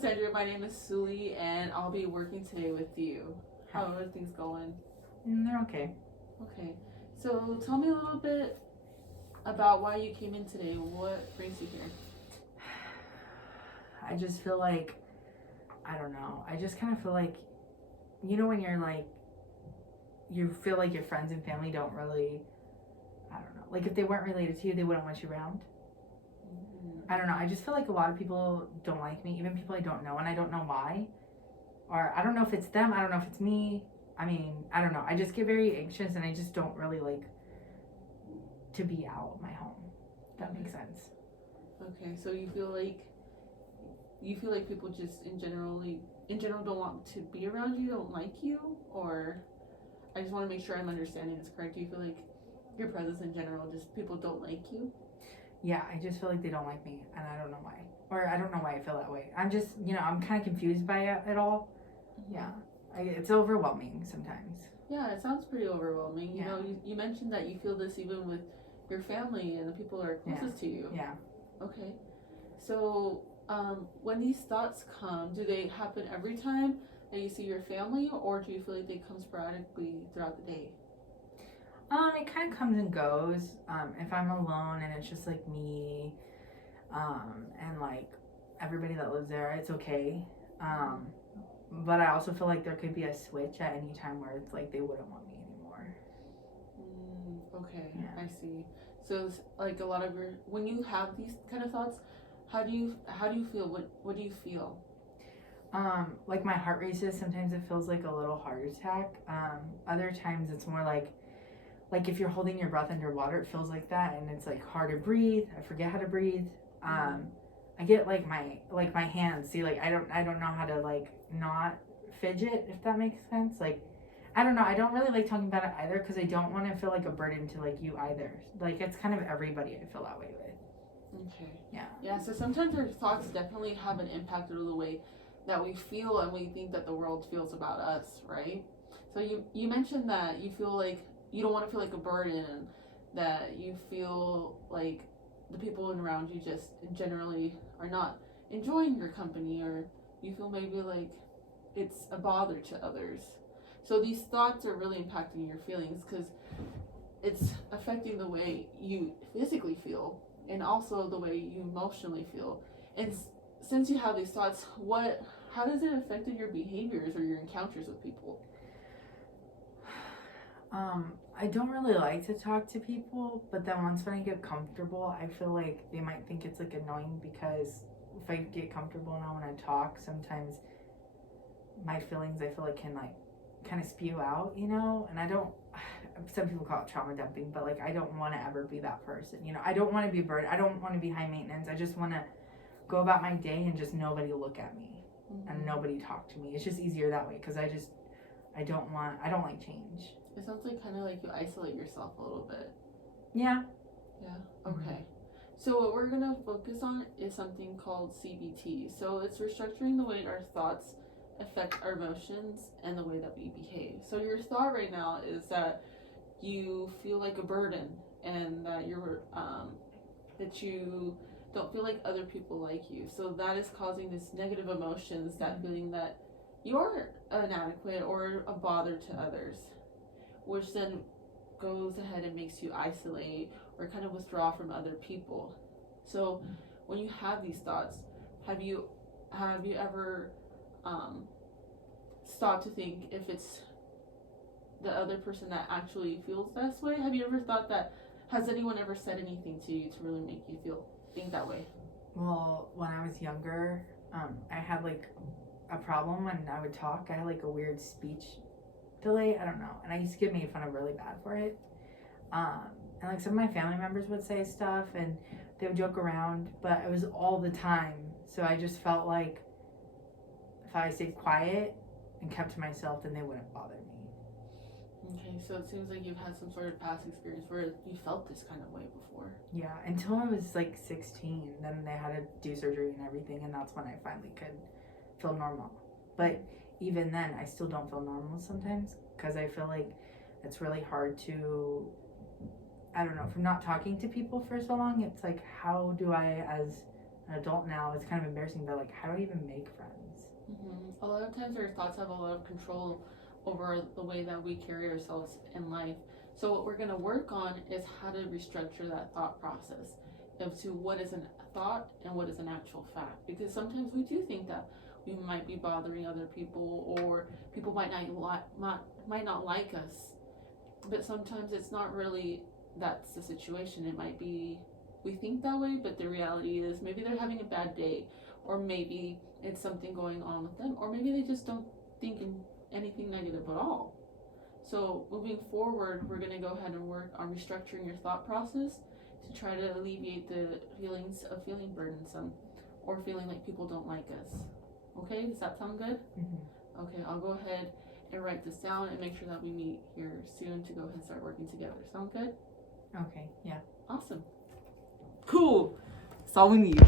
Sandra. My name is Suli, and I'll be working today with you. How are things going? They're okay. Okay. So tell me a little bit about why you came in today. What brings you here? I just feel like, I don't know. I just kind of feel like, when you're like, you feel like your friends and family don't really, I don't know. Like if they weren't related to you, they wouldn't want you around. I don't know. I just feel like a lot of people don't like me, even people I don't know, and I don't know why. Or I don't know if it's them. I don't know if it's me. I mean, I don't know. I just get very anxious, and I just don't really like to be out of my home. If that makes sense. Okay, so you feel like people just in general don't want to be around you, don't like you, or I just want to make sure I'm understanding this correct. Do you feel like your presence in general, just people don't like you? Yeah, I just feel like they don't like me, and I don't know why. Or I don't know why I feel that way. I'm just, I'm kind of confused by it all. Yeah, it's overwhelming sometimes. Yeah, it sounds pretty overwhelming. Yeah. You mentioned that you feel this even with your family and the people that are closest to you. Yeah. Okay. So, when these thoughts come, do they happen every time that you see your family, or do you feel like they come sporadically throughout the day? It kind of comes and goes. If I'm alone and it's just like me, and like everybody that lives there, it's okay. But I also feel like there could be a switch at any time where it's like they wouldn't want me anymore. Okay, yeah. I see. So it's like a lot of when you have these kind of thoughts, how do you feel? What do you feel? Like my heart races. Sometimes it feels like a little heart attack. Other times it's more like if you're holding your breath underwater, it feels like that, and it's like hard to breathe. I forget how to breathe. I get like my hands. See, like I don't know how to like not fidget, if that makes sense. Like I don't know. I don't really like talking about it either because I don't want to feel like a burden to like you either. Like it's kind of everybody I feel that way with. Okay. Yeah. Yeah. So sometimes our thoughts definitely have an impact on the way that we feel and we think that the world feels about us, right? So you mentioned that you feel like you don't want to feel like a burden, that you feel like the people around you just generally are not enjoying your company, or you feel maybe like it's a bother to others. So these thoughts are really impacting your feelings because it's affecting the way you physically feel and also the way you emotionally feel. And since you have these thoughts, how does it affect your behaviors or your encounters with people? I don't really like to talk to people, but then once when I get comfortable, I feel like they might think it's like annoying because if I get comfortable and I want to talk, sometimes my feelings I feel like can like kind of spew out, and I don't, some people call it trauma dumping, but like I don't want to ever be that person, I don't want to be a burden. I don't want to be high maintenance. I just want to go about my day and just nobody look at me and nobody talk to me. It's just easier that way because I don't like change. It sounds like kind of like you isolate yourself a little bit. Yeah. Yeah. Okay. So what we're going to focus on is something called CBT. So it's restructuring the way our thoughts affect our emotions and the way that we behave. So your thought right now is that you feel like a burden and that that you don't feel like other people like you. So that is causing this negative emotions, that feeling that you're inadequate or a bother to others, which then goes ahead and makes you isolate or kind of withdraw from other people. So when you have these thoughts, have you ever stopped to think if it's the other person that actually feels this way? Have you ever thought that, has anyone ever said anything to you to really make you think that way? Well, when I was younger, I had like a problem when I would talk. I had like a weird speech delay. I don't know. And I used to get made fun of really bad for it. And like some of my family members would say stuff and they would joke around, but it was all the time. So I just felt like if I stayed quiet and kept to myself, then they wouldn't bother me. Okay, so it seems like you've had some sort of past experience where you felt this kind of way before. Yeah, until I was like 16. Then they had to do surgery and everything, and that's when I finally could feel normal. But even then, I still don't feel normal sometimes because I feel like it's really hard to, I don't know, from not talking to people for so long, it's like, how do I, as an adult now, it's kind of embarrassing, but like, how do I even make friends? A lot of times our thoughts have a lot of control over the way that we carry ourselves in life. So what we're going to work on is how to restructure that thought process to what is a thought and what is an actual fact. Because sometimes we do think that we might be bothering other people, or people might not like us. But sometimes it's not really that's the situation. It might be we think that way, but the reality is maybe they're having a bad day, or maybe it's something going on with them, or maybe they just don't think anything negative at all. So moving forward, we're going to go ahead and work on restructuring your thought process to try to alleviate the feelings of feeling burdensome or feeling like people don't like us. Okay, does that sound good? Mm-hmm. Okay, I'll go ahead and write this down and make sure that we meet here soon to go ahead and start working together. Sound good? Okay, yeah. Awesome. Cool. That's all we need.